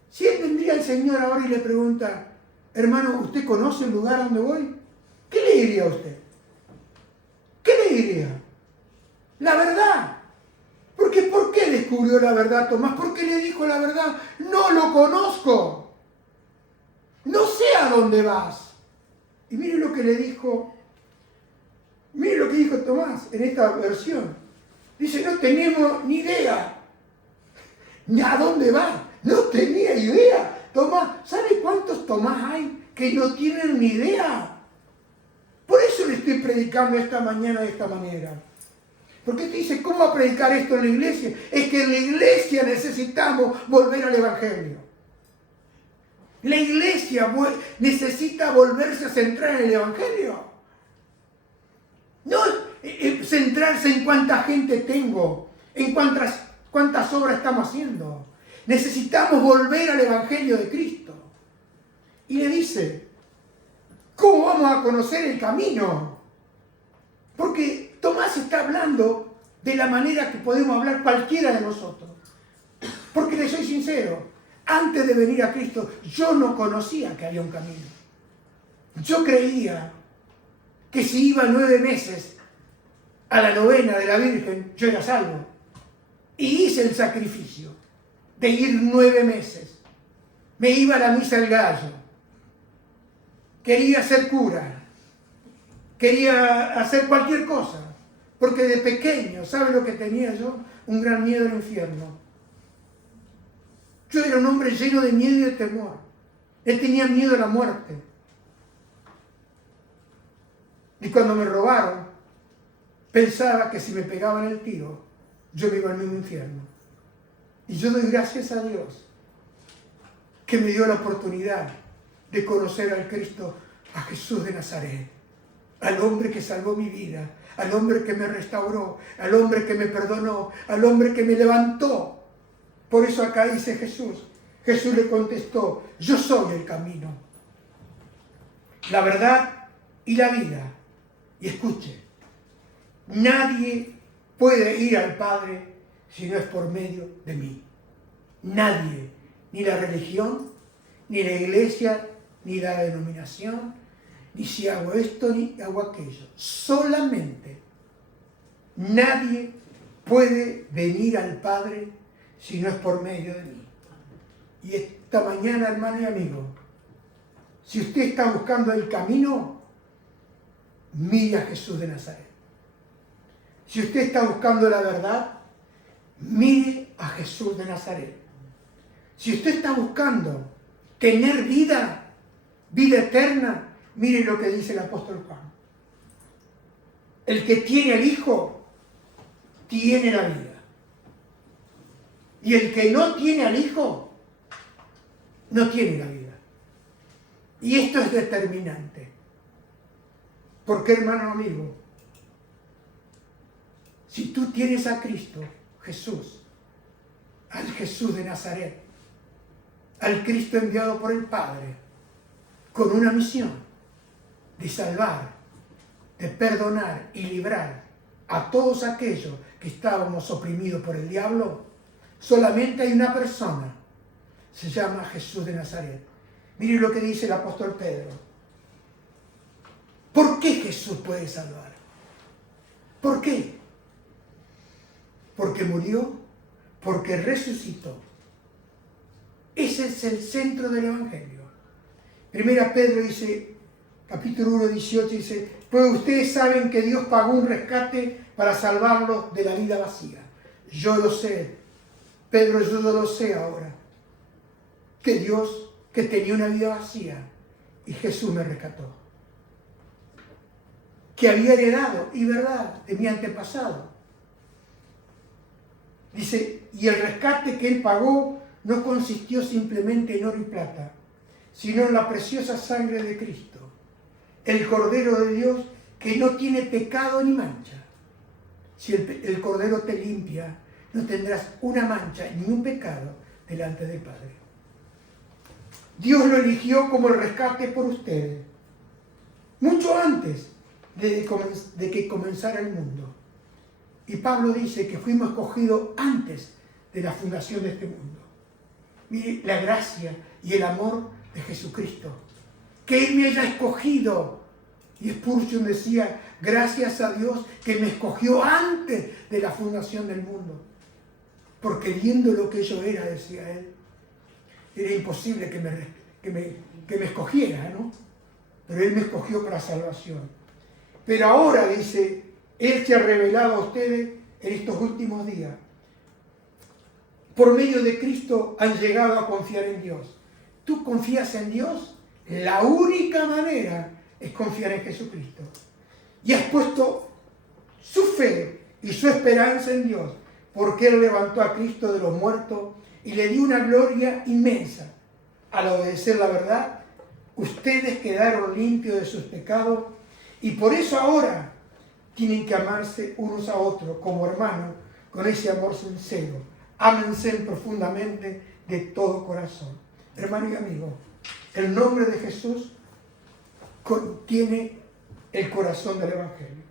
Si él vendría el Señor ahora y le pregunta, hermano, ¿usted conoce el lugar a donde voy? ¿Qué le diría a usted? ¿Qué le diría? La verdad. Porque ¿por qué descubrió la verdad Tomás? ¿Por qué le dijo la verdad? No lo conozco. No sé a dónde vas. Y mire lo que le dijo. Mire lo que dijo Tomás en esta versión. Dice, no tenemos ni idea. ¿Ni a dónde va? No tenía idea. Tomás, ¿sabe cuántos Tomás hay que no tienen ni idea? Por eso le estoy predicando esta mañana de esta manera. Porque te dice, ¿cómo va a predicar esto en la iglesia? Es que en la iglesia necesitamos volver al Evangelio. La iglesia necesita volverse a centrar en el Evangelio. No centrarse en cuánta gente tengo, en cuántas obras estamos haciendo. Necesitamos volver al Evangelio de Cristo. Y le dice, ¿cómo vamos a conocer el camino? Porque Tomás está hablando de la manera que podemos hablar cualquiera de nosotros. Porque le soy sincero, antes de venir a Cristo, yo no conocía que había un camino. Yo creía que si iba 9 meses a la novena de la Virgen, yo era salvo. Y hice el sacrificio de ir 9 meses. Me iba a la misa del gallo. Quería ser cura. Quería hacer cualquier cosa. Porque de pequeño, ¿sabe lo que tenía yo? Un gran miedo al infierno. Yo era un hombre lleno de miedo y de temor. Él tenía miedo a la muerte. Y cuando me robaron, pensaba que si me pegaban el tiro, yo me iba al mismo infierno. Y yo doy gracias a Dios que me dio la oportunidad de conocer al Cristo, a Jesús de Nazaret, al hombre que salvó mi vida, al hombre que me restauró, al hombre que me perdonó, al hombre que me levantó. Por eso acá dice Jesús. Jesús le contestó, yo soy el camino, la verdad y la vida. Y escuche, nadie puede ir al Padre si no es por medio de mí. Nadie, ni la religión, ni la iglesia, ni la denominación, ni si hago esto, ni hago aquello. Solamente nadie puede venir al Padre si no es por medio de mí. Y esta mañana, hermano y amigo, si usted está buscando el camino, mire a Jesús de Nazaret. Si usted está buscando la verdad, mire a Jesús de Nazaret. Si usted está buscando tener vida eterna, mire lo que dice el apóstol Juan. El que tiene al Hijo, tiene la vida. Y el que no tiene al Hijo, no tiene la vida. Y esto es determinante. Porque, hermano amigo, si tú tienes a Cristo, Jesús, al Jesús de Nazaret, al Cristo enviado por el Padre, con una misión de salvar, de perdonar y librar a todos aquellos que estábamos oprimidos por el diablo, solamente hay una persona, se llama Jesús de Nazaret. Mire lo que dice el apóstol Pedro. ¿Por qué Jesús puede salvar? ¿Por qué? Porque murió, porque resucitó. Ese es el centro del Evangelio. Primera Pedro dice, capítulo 1, 18, dice, pues ustedes saben que Dios pagó un rescate para salvarlos de la vida vacía. Yo lo sé, Pedro, yo lo sé ahora, que Dios, que tenía una vida vacía, y Jesús me rescató. Que había heredado, y verdad, de mi antepasado. Dice, y el rescate que él pagó no consistió simplemente en oro y plata, sino en la preciosa sangre de Cristo, el Cordero de Dios que no tiene pecado ni mancha. Si el Cordero te limpia, no tendrás una mancha ni un pecado delante del Padre. Dios lo eligió como el rescate por ustedes, mucho antes de que comenzara el mundo. Y Pablo dice que fuimos escogidos antes de la fundación de este mundo. Mire la gracia y el amor de Jesucristo. Que Él me haya escogido. Y Spurgeon decía, gracias a Dios que me escogió antes de la fundación del mundo. Porque viendo lo que yo era, decía él, era imposible que me escogiera, ¿no? Pero Él me escogió para salvación. Pero ahora, dice, Él se ha revelado a ustedes en estos últimos días. Por medio de Cristo han llegado a confiar en Dios. ¿Tú confías en Dios? La única manera es confiar en Jesucristo. Y has puesto su fe y su esperanza en Dios, porque Él levantó a Cristo de los muertos y le dio una gloria inmensa. al obedecer la verdad, ustedes quedaron limpios de sus pecados y por eso ahora tienen que amarse unos a otros como hermanos con ese amor sincero. Ámense profundamente de todo corazón. Hermano y amigo, el nombre de Jesús contiene el corazón del Evangelio.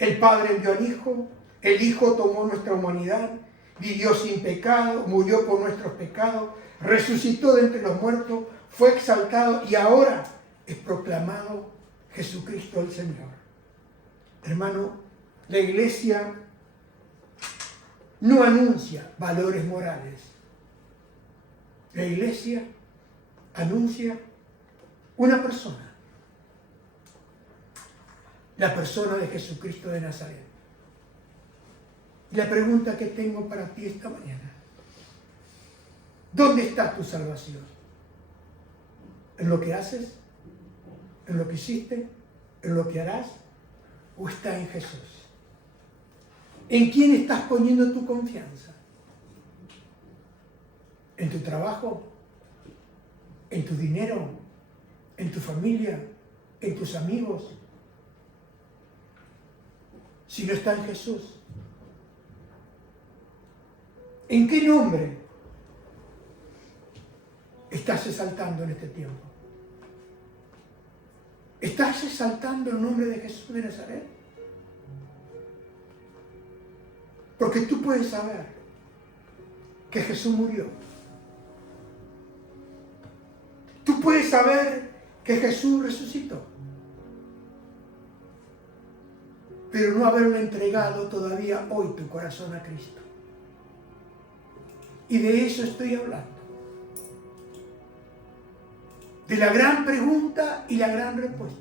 El Padre envió al Hijo, el Hijo tomó nuestra humanidad, vivió sin pecado, murió por nuestros pecados, resucitó de entre los muertos, fue exaltado y ahora es proclamado Jesucristo el Señor. Hermano, la iglesia no anuncia valores morales. La iglesia anuncia una persona. La persona de Jesucristo de Nazaret. La pregunta que tengo para ti esta mañana: ¿dónde está tu salvación? ¿En lo que haces? ¿En lo que hiciste? ¿En lo que harás? ¿O está en Jesús? ¿En quién estás poniendo tu confianza? ¿En tu trabajo? ¿En tu dinero? ¿En tu familia? ¿En tus amigos? Si no está en Jesús, ¿en qué nombre estás exaltando en este tiempo? ¿Estás exaltando el nombre de Jesús de Nazaret? Porque tú puedes saber que Jesús murió. Tú puedes saber que Jesús resucitó. Pero no haberle entregado todavía hoy tu corazón a Cristo. Y de eso estoy hablando. De la gran pregunta y la gran respuesta.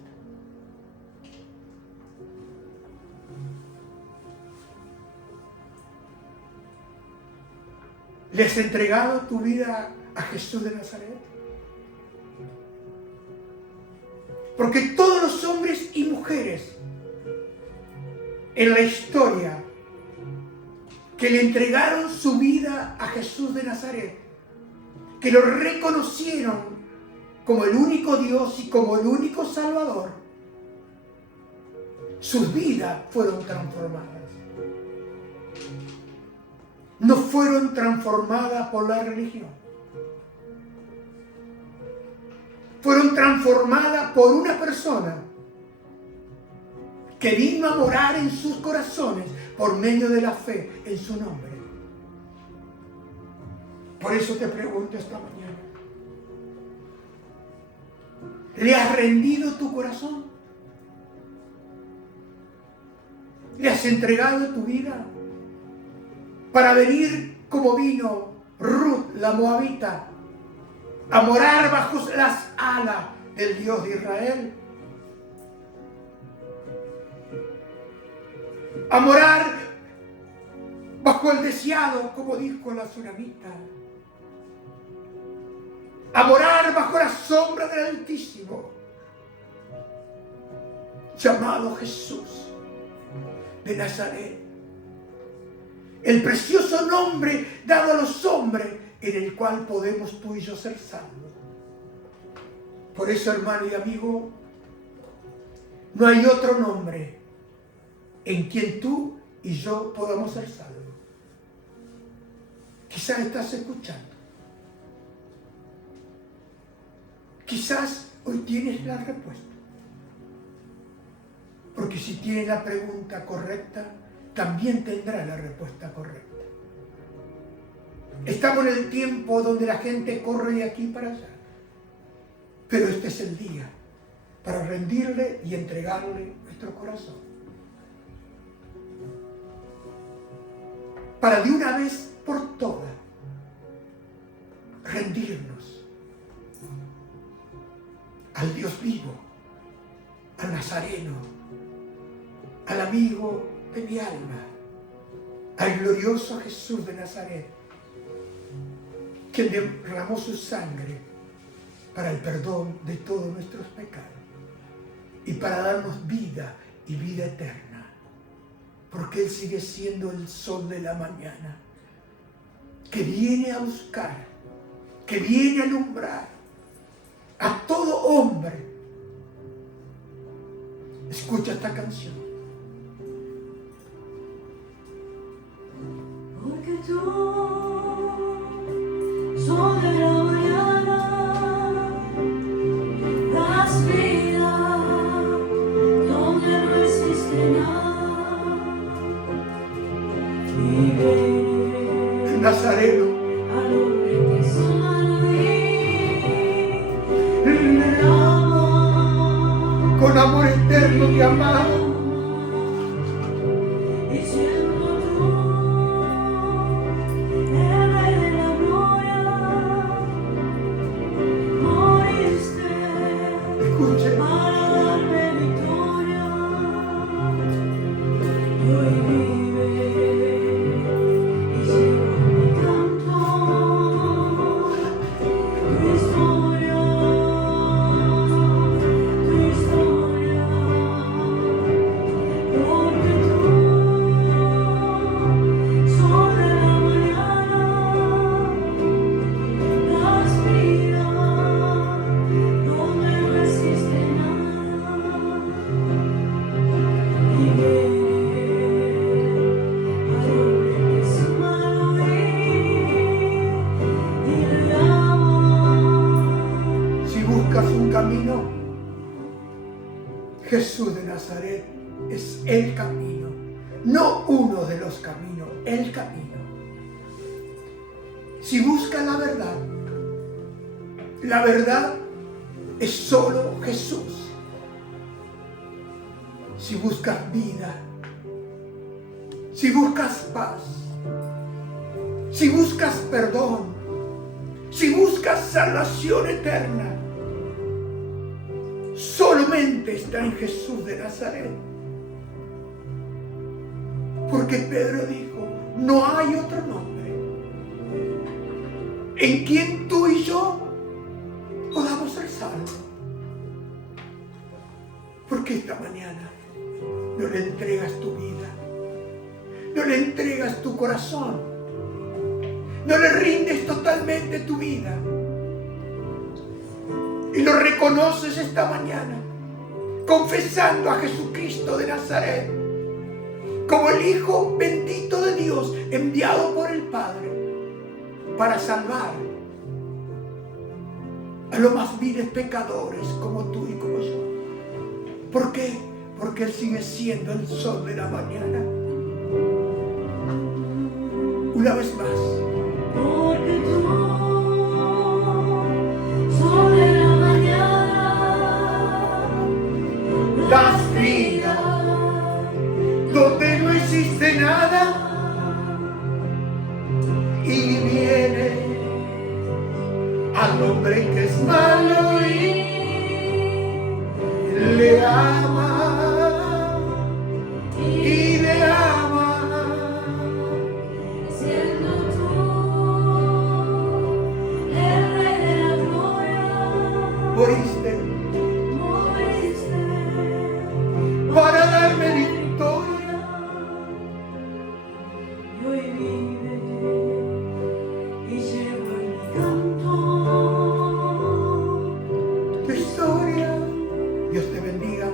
¿Le has entregado tu vida a Jesús de Nazaret? Porque todos los hombres y mujeres en la historia que le entregaron su vida a Jesús de Nazaret, que lo reconocieron como el único Dios y como el único Salvador, sus vidas fueron transformadas. No fueron transformadas por la religión. Fueron transformadas por una persona que vino a morar en sus corazones por medio de la fe en su nombre. Por eso te pregunto esta mañana: ¿le has rendido tu corazón? ¿Le has entregado tu vida para venir como vino Ruth la moabita a morar bajo las alas del Dios de Israel? A morar bajo el deseado, como dijo la tsunamita. A morar bajo la sombra del Altísimo, llamado Jesús de Nazaret. El precioso nombre dado a los hombres, en el cual podemos tú y yo ser salvos. Por eso, hermano y amigo, no hay otro nombre en quien tú y yo podamos ser salvos. Quizás estás escuchando. Quizás hoy tienes la respuesta. Porque si tienes la pregunta correcta, también tendrás la respuesta correcta. Estamos en el tiempo donde la gente corre de aquí para allá. Pero este es el día para rendirle y entregarle nuestro corazón. Para de una vez por todas rendirnos al Dios vivo, al Nazareno, al amigo de mi alma, al glorioso Jesús de Nazaret, quien derramó su sangre para el perdón de todos nuestros pecados y para darnos vida y vida eterna, porque Él sigue siendo el sol de la mañana, que viene a buscar que viene a alumbrar a todo hombre. Escucha esta canción. Porque tú, sol de la mañana, das vida donde no existe nada. Vive El Nazareno al hombre que sana y le ama. con amor eterno te amaba. Y siendo tú el rey de la gloria, moriste Escuche. para darme victoria. Y hoy vive y lleva mi canto, tu historia, tu historia. Porque tú, sol de la mañana, das vida donde no existe nada. Y ve al hombre que es malo y le ama. Si buscas un camino, Jesús de Nazaret es el camino, no uno de los caminos, el camino. Si buscas la verdad es solo Jesús. Si buscas vida, si buscas paz, si buscas perdón, si buscas salvación eterna, solamente está en Jesús de Nazaret. Porque Pedro dijo, no hay otro nombre en quien tú y yo podamos ser salvos. Porque esta mañana no le entregas tu vida, no le entregas tu corazón, no le rindes totalmente tu vida y lo reconoces esta mañana, confesando a Jesucristo de Nazaret como el Hijo bendito de Dios, enviado por el Padre para salvar a los más viles pecadores como tú y como yo. ¿Por qué? Porque Él sigue siendo el sol de la mañana. Una vez más. Porque tú, sol de la mañana, Das vida donde no existe nada y viene al hombre que es malo y le ama y le ama. siendo tú el rey de la gloria, Moriste moriste para darme victoria. y hoy vive y lleva mi canto. Tu historia. Dios te bendiga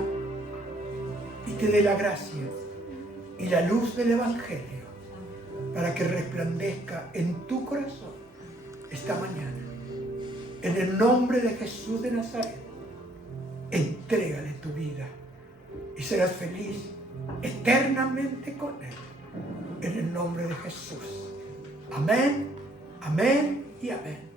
y te dé la gracia y la luz del Evangelio para que resplandezca en tu corazón esta mañana. En el nombre de Jesús de Nazaret, entrégale tu vida y serás feliz eternamente con Él. En el nombre de Jesús. Amén, amén y amén.